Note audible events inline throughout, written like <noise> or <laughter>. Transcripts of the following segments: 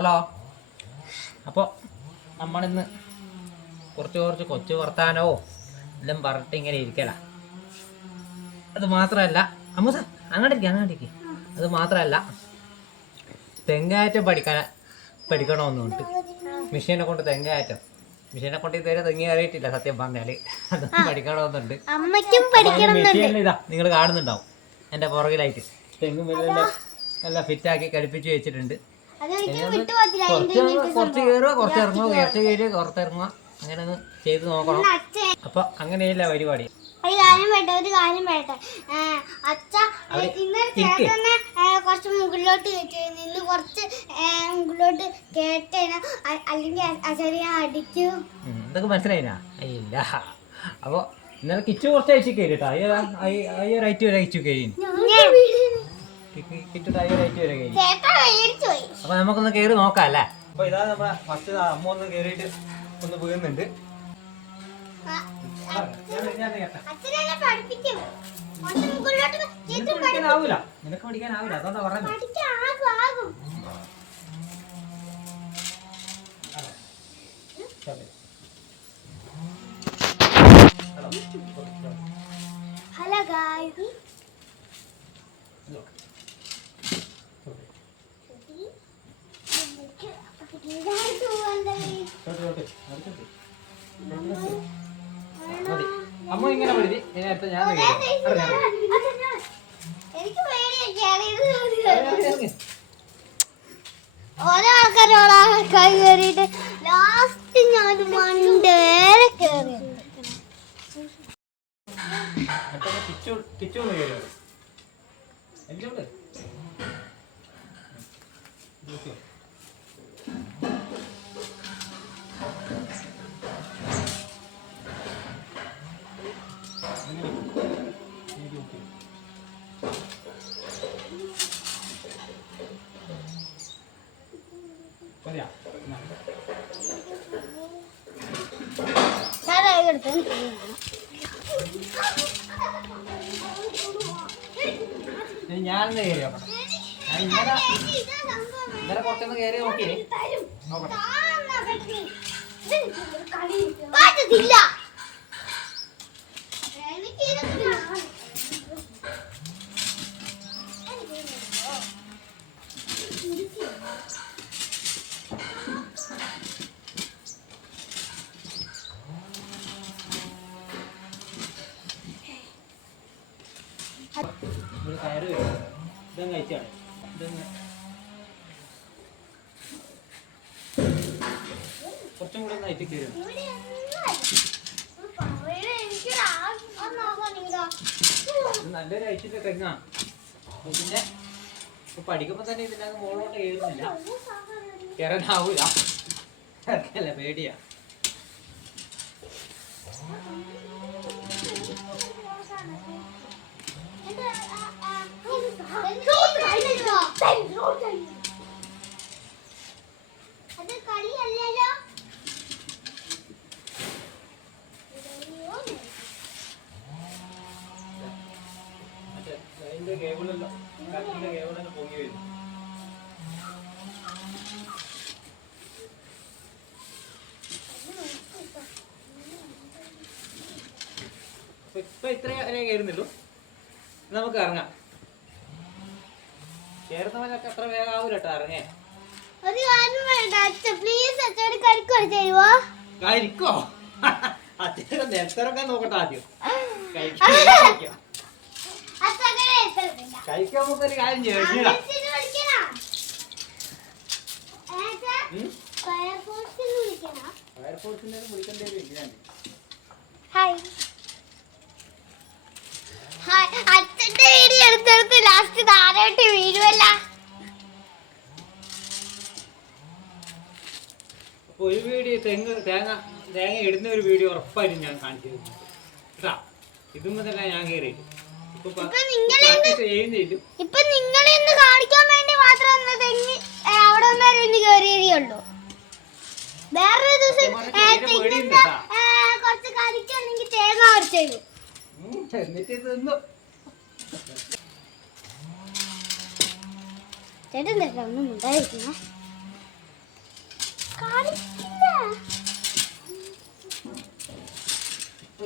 Hello. അപ്പോൾ നമ്മളിന്ന് കുറച്ച് കുറച്ച് കൊച്ചു വർത്താനോ എല്ലാം പറഞ്ഞിട്ട് ഇങ്ങനെ ഇരിക്കല. അത് മാത്രമല്ല അമ്മൂസ അങ്ങോട്ടേക്ക് അങ്ങോട്ടേക്ക് അത് മാത്രമല്ല തെങ്ങാറ്റം പഠിക്കാൻ പഠിക്കണമെന്നുണ്ട്. മെഷീനെ കൊണ്ട് തെങ്ങാറ്റം. മെഷീനെ കൊണ്ട് ഇതുവരെ തെങ്ങി അറിയിട്ടില്ല സത്യം പറഞ്ഞാൽ അത് പഠിക്കണമെന്നുണ്ട്. മെഷീനിൽ ഇതാ നിങ്ങൾ കാണുന്നുണ്ടാവും. എന്റെ പുറകിലായിട്ട്. തെങ്ങും എല്ലാം ഫിറ്റാക്കി ഘടിപ്പിച്ച് വെച്ചിട്ടുണ്ട്. കുറച്ച് കയറുക കുറച്ച് ഇറങ്ങുക അങ്ങനെ ഒന്ന് ചെയ്ത് നോക്കണം. അപ്പൊ അങ്ങനെയല്ല പരിപാടി? ഒരു കാര്യം വേണ്ട ഒരു കാര്യം വേണ്ട അച്ഛ അവിടെ ഇന്നലെ ചേട്ടനെ കുറച്ച് മുകളിലോട്ട് നിന്ന് കുറച്ച് മുകളിലോട്ട് കേട്ടേന അല്ലെങ്കിൽ അച്ഛനെ അടിക്കും. ഇതൊക്കെ മനസ്സിലായിനാ? ഇല്ല. അപ്പൊ ഇന്നലെ കിച്ചു കുറച്ച് അയച്ചു കയറിട്ടോ അയ്യോ അയ്യോ റൈറ്റ് വരെ അയച്ചു കയറി. കിച്ചു റൈറ്റ് വരെ കയറി. അപ്പൊ നമുക്കൊന്ന് കേറി നോക്കാം അല്ലേ? അപ്പൊ ഇതാ നമ്മളെ ഫസ്റ്റ് അമ്മ ഒന്ന് കേറിയിട്ട് ഒന്ന് വീഴുന്നുണ്ട്. നിനക്ക് പഠിക്കാനാവൂല നിനക്ക് പഠിക്കാനാവൂല അതാ പറഞ്ഞത്. Hello guys. അമ്മ ഇങ്ങനെ പഠിതി ഇനി ഞാൻ എനിക്ക്. ഓരോ ആൾക്കാരോളെ കൈ കയറിയിട്ട് ലാസ്റ്റ് ഞാൻ മണ്ടേരെ കയറി അടുത്ത മതിയോ? ഞാനൊന്ന് കയറി നോക്കണം ഞാൻ ഇന്നലെ ഇന്നലെ കുറച്ചൊന്ന് കയറി നോക്കി നോക്കട്ടെ ഇതങ്ങ് കഴിച്ചാണ് ഇതങ്ങ് കുറച്ചും കൂടെ ഒന്ന് അയറ്റി കയറി നല്ലൊരു അയച്ചിട്ട് തെങ്ങാ പിന്നെ ഇപ്പൊ പഠിക്കുമ്പോ തന്നെ ഇതിനകത്ത് മുകളിലോട്ട് കയറുന്നില്ല കയറാനാവൂല അല്ല പേടിയാ. അത് ഇപ്പൊ ഇത്രയും കയറുന്നുള്ളൂ നമുക്ക് ഇറങ്ങാം. ചേർന്നവരൊക്കെ അത്ര വേഗം ആവൂല കേട്ടോ ഇറങ്ങേ ഒരു കാര്യം വേണ്ട അച്ഛൻ പ്ലീസ് അച്ഛനോട് കളിക്കോ തരുവോ? കഴിക്കോ <laughs> അച്ഛനെ നിലത്തിറക്കാൻ നോക്കട്ടെ ആദ്യം. കഴിക്കാൻ ഒരു കാര്യം ചെയ്യാം അച്ഛനെ വിളിക്കണം. ഏട്ടാ, ഫയർഫോഴ്സിനെ വിളിക്കണം. ഫയർഫോഴ്സിനെ വിളിക്കേണ്ടി ഹായ് വീഡിയോ എടുത്തെടുത്ത് ലാസ്റ്റ് താരോട്ട് വീഴുമല്ല ഒരു വീഡിയോ തെങ്ങ് തേങ്ങ തേങ്ങ ഇടുന്ന ഒരു വീഡിയോ ഉറപ്പായിട്ടും ഞാൻ കാണിച്ചു കേട്ടാ? ഇതുമ്പോ തന്നെ ഞാൻ കയറി ഇപ്പൊ ഇപ്പൊ നിങ്ങളെ കാണിക്കാൻ വേണ്ടി മാത്രം തെങ്ങി അവിടെ വരെ ഒന്ന് കയറിയതേ ഉള്ളൂ. വേറൊരു ദിവസം കുറച്ച് കളിക്കാണെങ്കിൽ തേങ്ങ ഉം, എന്നിട്ട് തിന്നു. ചേട്ടൻ ചേട്ടൻ ഒന്നും ഉണ്ടായിരിക്കണേ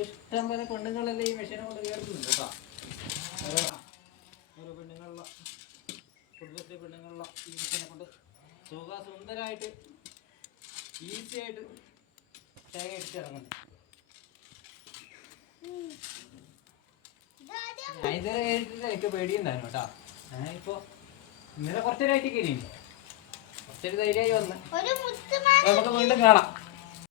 ഇഷ്ടം പോലെ പെണ്ണുങ്ങളല്ലേ ഈ മെഷീനെ കൊണ്ട് കയറുന്നുണ്ട് കേട്ടോ. ഓരോ പെണ്ണുങ്ങളിലെ കുടുംബത്തിലെ പെണ്ണുങ്ങളിലെ ഈ മെഷീനെ കൊണ്ട് സുഖ സുന്ദരമായിട്ട് ഈസി ആയിട്ട് തേങ്ങ എടുത്തിറങ്ങുന്നു ഞാൻ ഇതുവരെ കേട്ടിട്ടില്ല എനിക്ക് പേടിയുണ്ടായിരുന്നു കേട്ടോ. ഞാനിപ്പോ ഇന്നലെ കുറച്ചൊരായിട്ട് കുറച്ചൊരു ധൈര്യമായി വന്ന്. നമുക്ക് വീണ്ടും കാണാം.